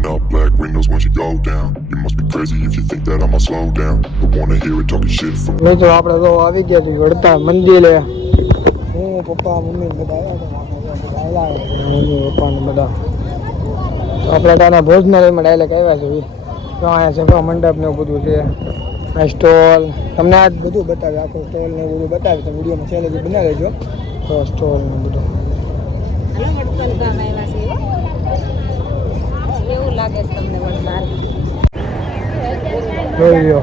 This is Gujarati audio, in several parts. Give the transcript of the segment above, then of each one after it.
Rolling up black windows once you go down. You must be crazy if you think that I'ma slow down. Don't wanna hear it talking shit from મિત્રો આપણે તો આવી ગયા છીએ વડતાલ મંદિરે. હું પપ્પા મમ્મી બધા આવ્યા હતા. મમ્મી પપ્પા ને બધા આપણે ત્યાંના ભોજનાલયમાં ડાયરેક્ટ આવ્યા છીએ. તો અહીંયા છે મંડપ ને એવું બધું છે. આ સ્ટોલ તમને આ બધું બતાવે, આખો સ્ટોલ ને બધું બતાવે. તો વિડીયોમાં છેલ્લે બનાવી લેજો. તો સ્ટોલ ને બધું કેવું લાગે છે તમને વડતાલ? જોઈ લો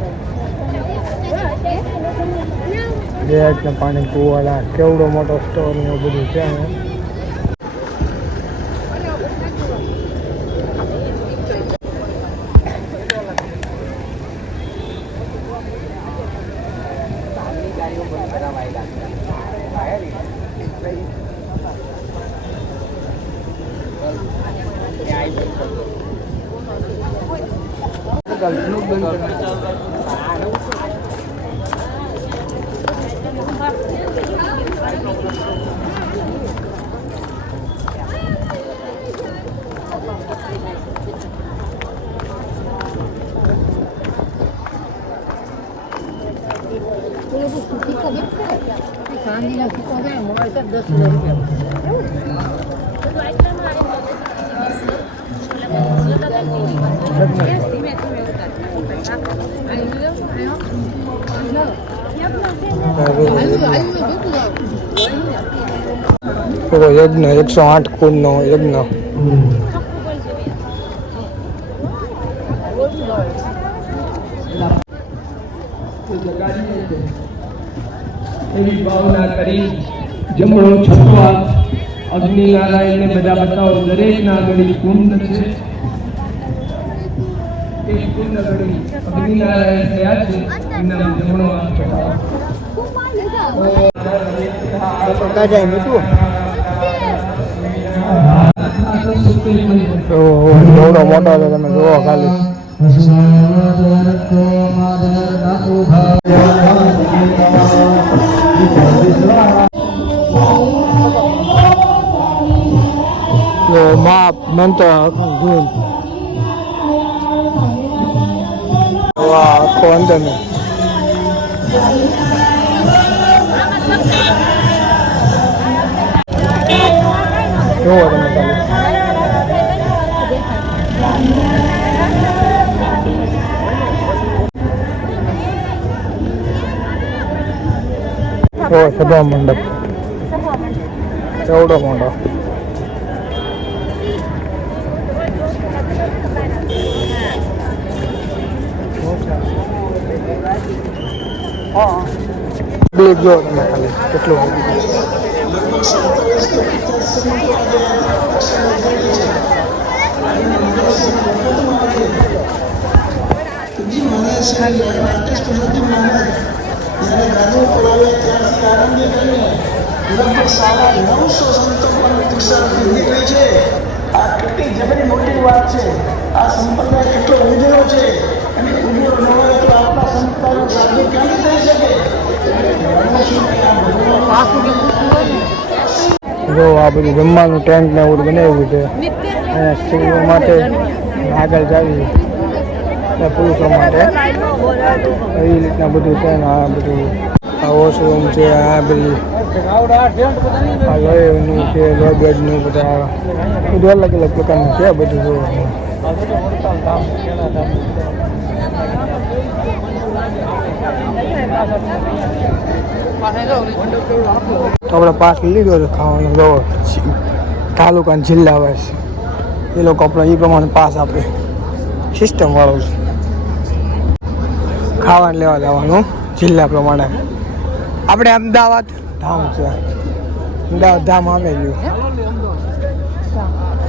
ગેટ ને પાણી કુવાલા કેવડો મોટો સ્ટોલ ને એવું બધું છે અહીંયા. યજ્ઞ 108 કુંડનો યજ્ઞ. એવી ભાવના કરી જમણો છઠ્ઠો હાથ અગ્નિનારાયણને બધા બતાવો. દરેકના આગળ કુંડ છે. એ કુંડ આગળ અગ્નિનારાયણ થયા છે. એમના જમણો હાથ ચઢાવો. એવડો મોટો છે, તમે જોવો ખાલી. માપ મંત્ર આખો અંદર ને જોવો તમે ખાલી. સભા મંડપ એવડો મોટો. પબ્લિક જો તમે ખાલી કેટલું મોટી વાત છે. આ સંપ્રદાય કેટલો ઉજળો છે અને ઉજળો ન હોય તો આપણા સંપ્રદાયનો સાધુ કેમ થઈ શકે? જો આ બધું જમવાનું ટેન્ટ ને એવું બનાવ્યું છે. અને સ્ત્રીઓ માટે આગળ જાવી પુરુષો માટે એવી રીતના બધું છે ને. આ બધું આ વોશરૂમ છે, આ બધી આ લોહીનું છે, લોબેડનું બધા બધું અલગ અલગ પ્રકારનું છે બધું જોવાનું. તો આપણે પાસ લીધો છે ખાવાનો. જો તાલુકા જિલ્લા વાઇઝ એ લોકો આપણે એ પ્રમાણે પાસ આપે. સિસ્ટમ વાળું છે. ખાવાનું લેવા જવાનું જિલ્લા પ્રમાણે. આપણે અમદાવાદ ધામ છે. અમદાવાદ ધામ આવે ગયું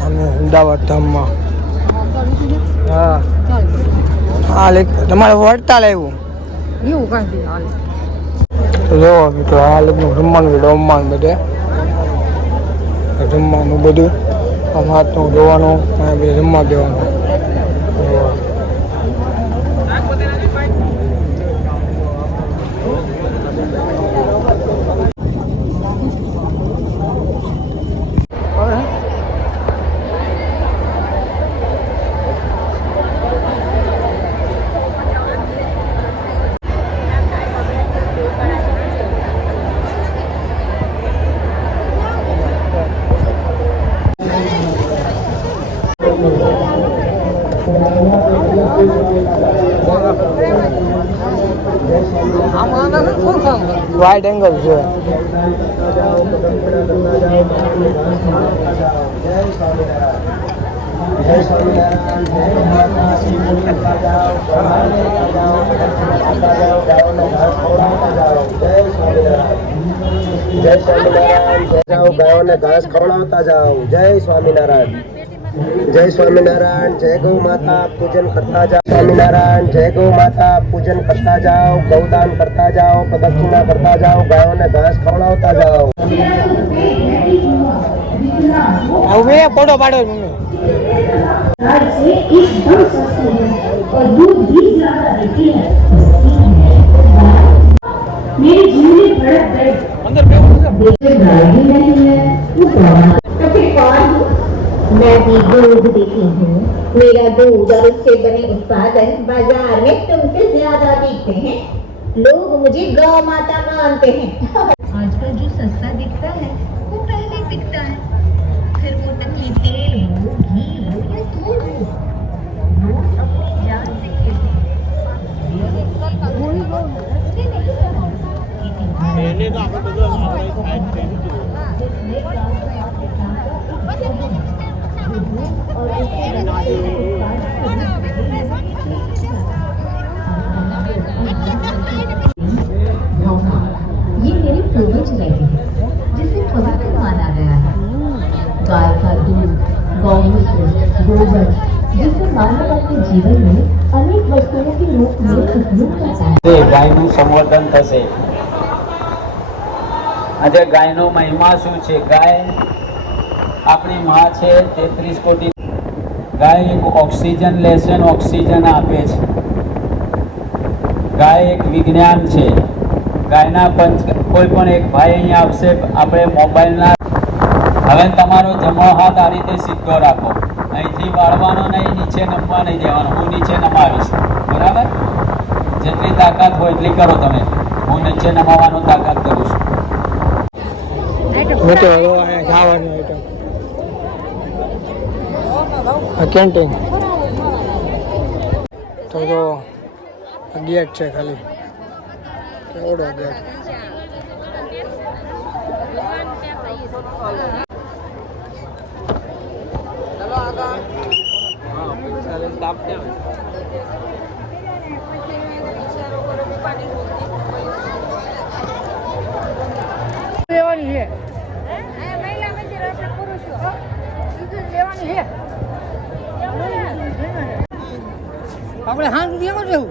અને અમદાવાદ ધામમાં હા હા તમારે વડતાલ આવ્યું તો જોવો તો આ લોકોનું જમવાનું રમવાનું બધે જમવાનું બધું આમ હાથનું જોવાનું બધું જમવા દેવાનું. વાઇડ એંગલ છે. ગાયોને ઘાસ ખવડાવતા જાઓ. જય સ્વામિનારાયણ. જય સ્વામિનારાયણ. જય ગૌ માતા. પૂજન કરતા જાઓ. સ્વામિનારાયણ. જય ગૌ માતા. પૂજન કરતા જાઓ. ગૌદાન કરતા જાઓ. પ્રદક્ષિણા કરતા જાઓ. ગાયોને ઘાસ ખવડાવતા જાઓ. હવે ફોટો પાડો મમ્મી. से एकदम सस्ती है और दूध भी ज्यादा देती है। मेरी जिंदगी भड़क गई। गाय ही नहीं है वो कौन है? तो फिर कौन हूँ? मैं भी दूध देती हूँ। मेरा दूध और उससे बने उत्पादन बाजार में तुमसे ज्यादा बिकते हैं। लोग मुझे गौ माता मानते हैं। आजकल जो सस्ता दिखता है वो पहले बिकता है। फिर वो नकली तेल हो, घी हो या दूध हो, लोग अपनी जान से खेलते हैं। ये मेरे पूर्वज रहते हैं जिसे पवित्र माना गया है। गाय का दूध, गौमूत्र, गोबर जिसे मानव अपने जीवन में अनेक वस्तुओं के रूप में उपयोग करता है। ગાયનું સંવર્ધન થશે. આજે ગાયનો મહિમા શું છે? ગાય આપણી માં છે. 33 કોટી ગાય એક ઓક્સિજન લે છે અને ઓક્સિજન આપે છે. ગાય એક વિજ્ઞાન છે. ગાયના કોઈ પણ એક ભાઈ અહીંયા આવશે. આપણે મોબાઈલના હવે તમારો જમણો હાથ આ રીતે સીધો રાખો. અહીંથી વાળવાનો નહીં, નીચે નમવા નહીં દેવાનો. હું નીચે નમાવીશ, બરાબર? જેટલી તાકાત હોય એટલી કરો તમે. હું નીચે નમાવવાનો તાકાત કરું છું. મિત્રો અહીંયા ખાવાની આઈટમ કેન્ટીન તો ગેટ છે ખાલી. કેવડો ગેટ. લેવાની છે મહિલા મંદિર આપણે પુરુષો લેવાની છે આપણે હાથ સુધી એમાં જવું.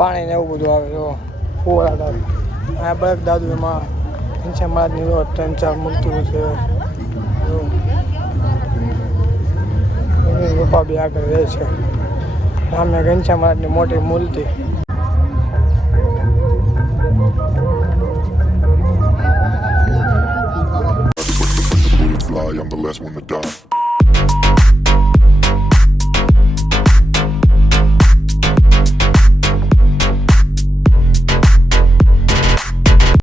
પાણી ને એવું બધું આવે. જો ફુવારા દાદુ આ બળક દાદુ એમાં ઘનશ્યામ મહારાજની 3-4 મૂર્તિઓ છે. પપ્પા બી આગળ રહે છે. સામે ઘનશ્યામ મહારાજની મોટી મૂર્તિ.